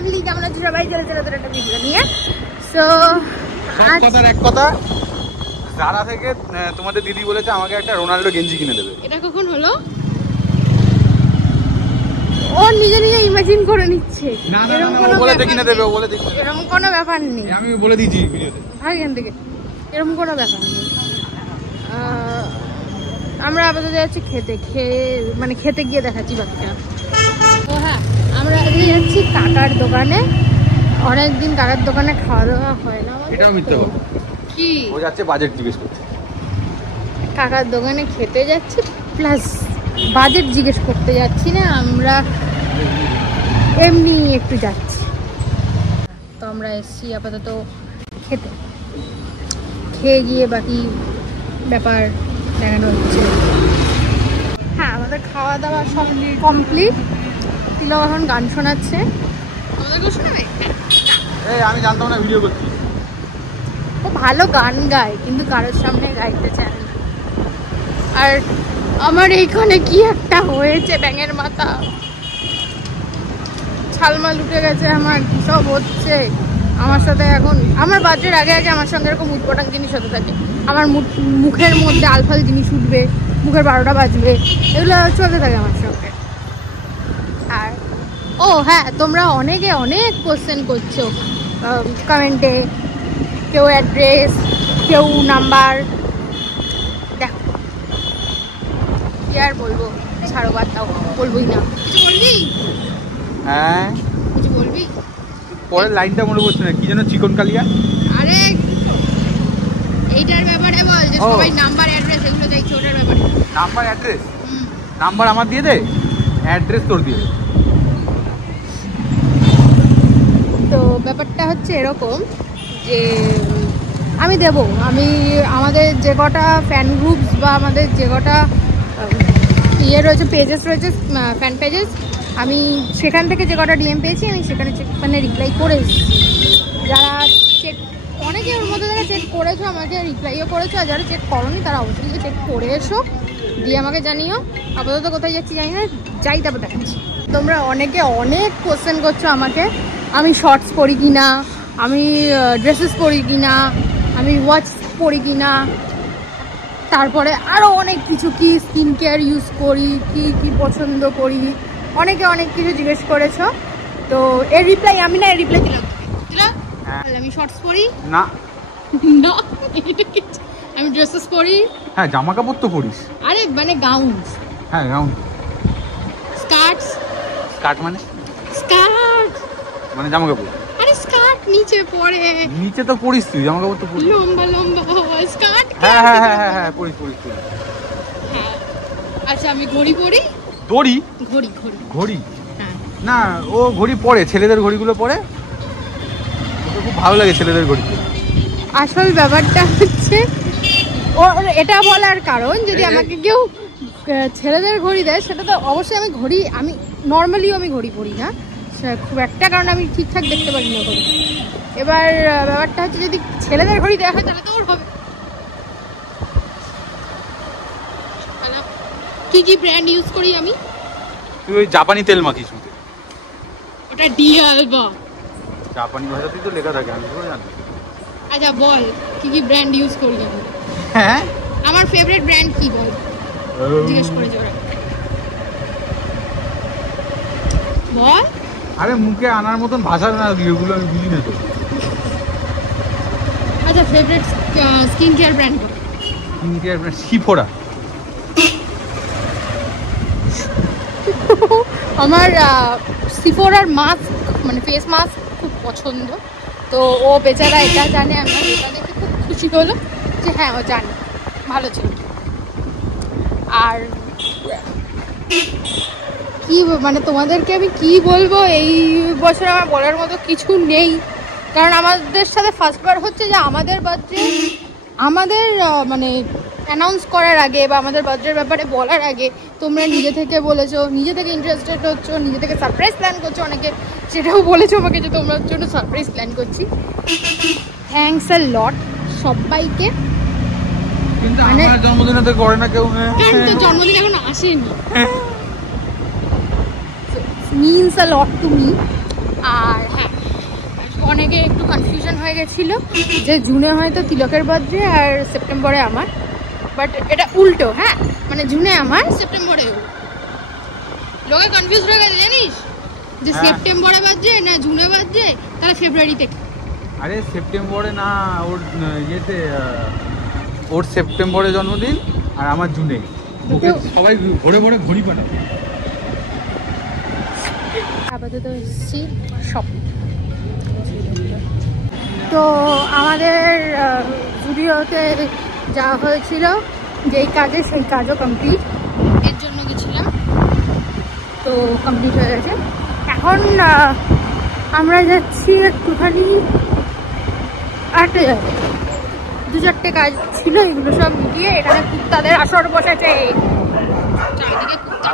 Family, কেমন আছো সবাই? চলে চলে তোর একটা ভিডিও নিয়ে। সো কথার এক কথা, জারা থেকে তোমাদের দিদি বলেছে আমাকে একটা রোনাল্ডো গেঞ্জি কিনে দেবে। এটা কখন হলো? ও নিজে নিজে ইমাজিন করে নিচ্ছে। না না না, ও বলে কিনে দেবে, ও বলে দিচ্ছে। এরকম কোনো ব্যাপার নেই, আমি বলে দিয়েছি ভিডিওতে। ভাই এখান থেকে এরকম কোনো ব্যাপার নেই। আমরা আপাতত যাচ্ছি খেতে গিয়ে দেখাচ্ছি বাকিটা। তো হ্যাঁ, আমরা যাচ্ছি কাকার দোকানে। অনেকদিন কাকার দোকানে খাওয়া দাওয়া হয় না। এটাও মিথ্যে কথা। কি? ও যাচ্ছে বাজেট জিজ্ঞেস করতে। কাকার দোকানে খেতে যাচ্ছি, প্লাস বাজেট জিজ্ঞেস করতে যাচ্ছি না, আমরা এমনি একটু যাচ্ছি। তো আমরা এসছি আপাতত খেয়ে গিয়ে বাকি ব্যাপার দেখানো হচ্ছে। হ্যাঁ, আমাদের খাওয়া দাওয়া সব কমপ্লিট। তিলো এখন গান শোনাচ্ছে। আমাদেরকেও শোনাবে? এই আমি জানতাম না ভিডিও করছি। ও ভালো গান গায়, কিন্তু কারোর সামনে গাইতে চায় না। আর আমার এইখানে কি একটা হয়েছে, ব্যাঙের মাথা, ছালমাল উঠে গেছে, আমার সব হচ্ছে আমার সাথে। এখন আমার বাজের আগে আগে আমার সঙ্গে এরকম উৎপটাং জিনিস হতে থাকে। আমার মুখের মধ্যে আলফাল জিনিস উঠবে, মুখের 12টা বাজবে, এগুলো চলতে থাকে আমার সঙ্গে। আর ও হ্যাঁ, তোমরা অনেকে অনেক কোশ্চেন করছো কমেন্টে, কেউ অ্যাড্রেস, কেউ নাম্বার। দেখো কি আর বলবো, ছাড়ো, বাদ দাও, বলবোই না। কিছু বলবি? হ্যাঁ, কিছু বলবি? পরের লাইনটা মনে পড়ছে না, কি যেন চিকন কালিয়া। আরে এইটার ব্যাপারে বল, যে সবাই নাম্বার অ্যাড্রেস এগুলো চাইছে, ওটার ব্যাপারে। Number address? নাম্বার আমার দিয়ে দে, অ্যাড্রেস তোর দিয়ে দে। তো ব্যাপারটা হচ্ছে এরকম যে আমি আমাদের যে কটা ফ্যান গ্রুপস বা আমাদের যে কটা রয়েছে, পেজেস রয়েছে, ফ্যান পেজেস, আমি সেখান থেকে যে কটা ডিএম পেয়েছি আমি সেখানে রিপ্লাই করে এসেছি। যারা চেক, অনেকে ওর মধ্যে যারা চেক করেছো আমাকে রিপ্লাইও করেছো, আর যারা চেক করোনি তারা অবশ্যই চেক করে এসো, দিয়ে আমাকে জানিও। আপাতত কোথায় যাচ্ছি জানি না, যাই তারপর দেখাচ্ছি। তোমরা অনেকে অনেক কোশ্চেন করছো আমাকে, আমি শর্টস পরি কিনা, আমি ড্রেসেস পরি কিনা, আমি ওয়াচ পরি কিনা, তারপরে আরও অনেক কিছু, কি স্কিন কেয়ার ইউজ করি, কি পছন্দ করি, অনেকে অনেক কিছু জিজ্ঞেস করেছো। তো এর রিপ্লাই আমি না, এর রিপ্লাই দিলাম। আমি শর্টস পরি না, না আমি ড্রেসেস পরি। হ্যাঁ, জামা কাপড় তো পরিস। আরে মানে গাউন। হ্যাঁ, গাউন। স্কার্ট মানে জামা কাপড়। আরে স্কার্ট নিচে পরে, নিচে তো পরিস তুই, জামা কাপড় তো পরিস। লম্বা স্কার্ট। হ্যাঁ হ্যাঁ হ্যাঁ হ্যাঁ হ্যাঁ, পরিস। হ্যাঁ, আচ্ছা আমি ঘড়ি পরি। ঘড়ি হ্যাঁ। না, ও ঘড়ি পরে, ছেলেদের ঘড়িগুলো পরে, খুব ভালো লাগে ছেলেদের ঘড়ি। আসল ব্যাপারটা হচ্ছে এটা বলার কারণ, যদি আমাকে কেউ ছেলেদের ঘড়ি দেয়, সেটা তো অবশ্যই আমি নর্মালিও আমি ঘড়ি পরি না খুব একটা, কারণ আমি ঠিকঠাক দেখতে পারি না ঘড়ি। এবার ব্যাপারটা হচ্ছে, যদি ছেলেদের ঘড়ি দেওয়া হয় তাহলে তো ওর হবে। কি ব্র্যান্ড ইউজ করি আমি? তুই ওই জাপানি তেল মাখিস মুখে। ওটা ডিআলবা। জাপানি ভাষাতেই তো লেখা থাকে, আমি তো জানি। আচ্ছা বল, কি ব্র্যান্ড ইউজ করি আমি? হ্যাঁ, আমার ফেভারিট ব্র্যান্ড কি বল, জিজ্ঞেস করেছে ওরা। বল। আরে মুখে আনার মতন ভাষা না, এগুলো আমি বুঝি না তো। আচ্ছা, ফেভারিট স্কিন কেয়ার ব্র্যান্ড বল। Skin care brand Sephora. আমার সিফোরার মাস্ক, মানে ফেস মাস্ক খুব পছন্দ। তো ও বেচারা এটা জানে, আমরা এটা দেখে খুব খুশি হলো যে হ্যাঁ ও জানে, ভালো ছিল। আর কি মানে তোমাদেরকে আমি কি বলবো, এই বছর আমার বলার মতো কিছু নেই, কারণ আমাদের সাথে ফার্স্টবার হচ্ছে যে আমাদের মানে অ্যানাউন্স করার আগে বা আমাদের বার্থডের ব্যাপারে বলার আগে তোমরা নিজে থেকে বলেছো, নিজে থেকে ইন্টারেস্টেড হচ্ছ, নিজে থেকে সারপ্রাইজ প্ল্যান করছো। অনেকে সেটাও বলেছো আমাকে যে তোমার জন্য সারপ্রাইজ প্ল্যান করছি। থ্যাঙ্কস আ লট সবাইকে। কিন্তু আমার জন্মদিনে তো করে না কেউ। তো জন্মদিন এখন আসেনি, means a lot to me. আর হয়ে গেছিলো যে জুনে হয়তো তিলকের বার্থডে আর সেপ্টেম্বরে আমার, বাট এটা উল্টো। হ্যাঁ, মানে জুনে আমার, সেপ্টেম্বরে ওর। লোকে কনফিউজ হয়ে গেছে জানিস, যে সেপ্টেম্বরে বার্থডে না জুনে বার্থডে, তাহলে ফেব্রুয়ারিতে। আরে সেপ্টেম্বরে না, ওর ইয়েতে ওর সেপ্টেম্বরে জন্মদিন আর আমার জুনে। সবাই ভোরে ভোরে ঘড়ি পাঠাবে। আপাতত এসেছি শপিং। তো আমাদের জুডিওতে যাওয়া হয়েছিল, যেই কাজে সেই কাজও কমপ্লিট, এর জন্য গেছিলাম, তো কমপ্লিট হয়ে গেছে। এখন আমরা যাচ্ছি একটুখানি আটে যাবে, 2-4টে কাজ ছিল, এগুলো সব মিলিয়ে এখানে কুত্তাদের আসর বসেছে। চারিদিকে কুত্তা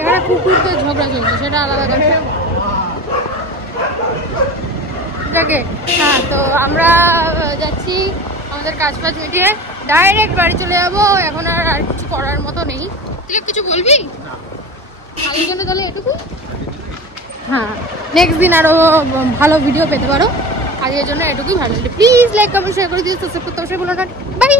এখানে কুকুরদের ঝগড়া চলছে, সেটা আলাদা কথা। হ্যাঁ, তো আমরা যাচ্ছি আমাদের কাজ ফাজ মিটিয়ে ডাইরেক্ট বাড়ি চলে যাবো। এখন আর কিছু করার মতো নেই। তুই কিছু বলবি কালের জন্য? তাহলে এটুকু। হ্যাঁ, নেক্সট দিন আরো ভালো ভিডিও পেতে পারো। আজকের জন্য এটুকুই ভালো। প্লিজ লাইক কমেন্ট শেয়ার করে দিও, সাবস্ক্রাইব করতে অবশ্যই ভুলো না। বাই।